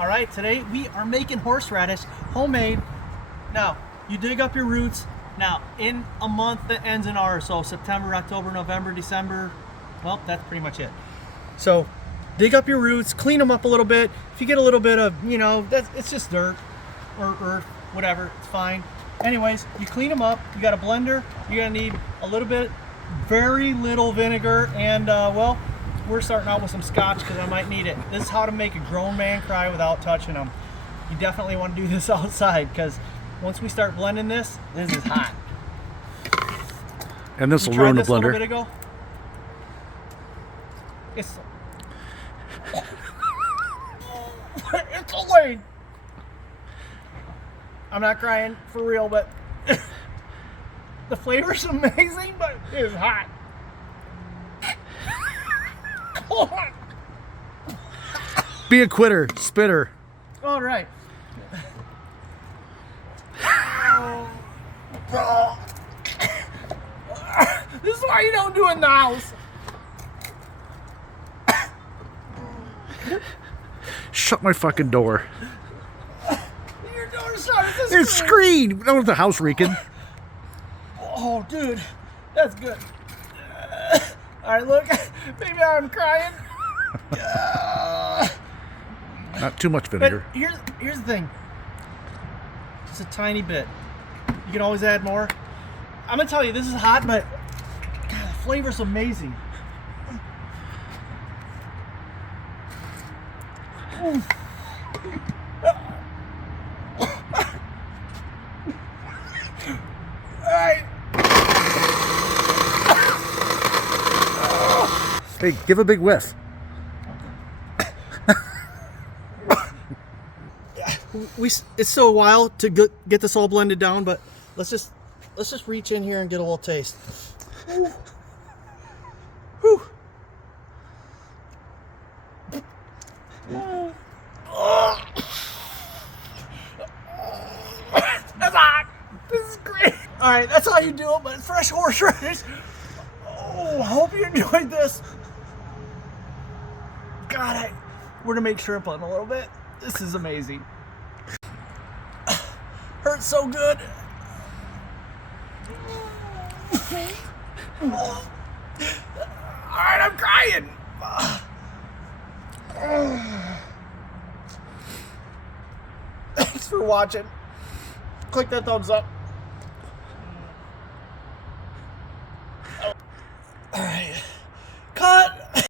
All right, today we are making horseradish, homemade. Now, you dig up your roots. Now, in a month that ends in R, so September, October, November, December, well, that's pretty much it. So, dig up your roots, clean them up a little bit. If you get a little bit of, it's just dirt or earth, whatever, it's fine. Anyways, you clean them up, you got a blender, you're gonna need a little bit, very little vinegar, and well, we're starting out with some scotch because I might need it. This is how to make a grown man cry without touching them. You definitely want to do this outside because once we start blending this is hot. And this will ruin the blender. A little bit ago. It's Elaine. I'm not crying for real, but the flavor's amazing, but it is hot. Be a quitter, spitter. All right. This is why you don't do it in the house. Shut my fucking door. Your door's shut. It's screen. We don't have the house reeking. Oh, dude, that's good. All right, look. Maybe I'm crying. Not too much vinegar. But here's the thing. Just a tiny bit. You can always add more. I'm gonna tell you, this is hot, but God, the flavor's amazing. All right. Hey, give a big whiff. It's still a while to get this all blended down, but let's just reach in here and get a little taste. Whew. That's hot. This is great. All right, that's how you do it, but it's fresh horseradish. Oh, I hope you enjoyed this. God, we're gonna make shrimp on a little bit. This is amazing. Hurts so good. All right, I'm crying. Thanks for watching. Click that thumbs up.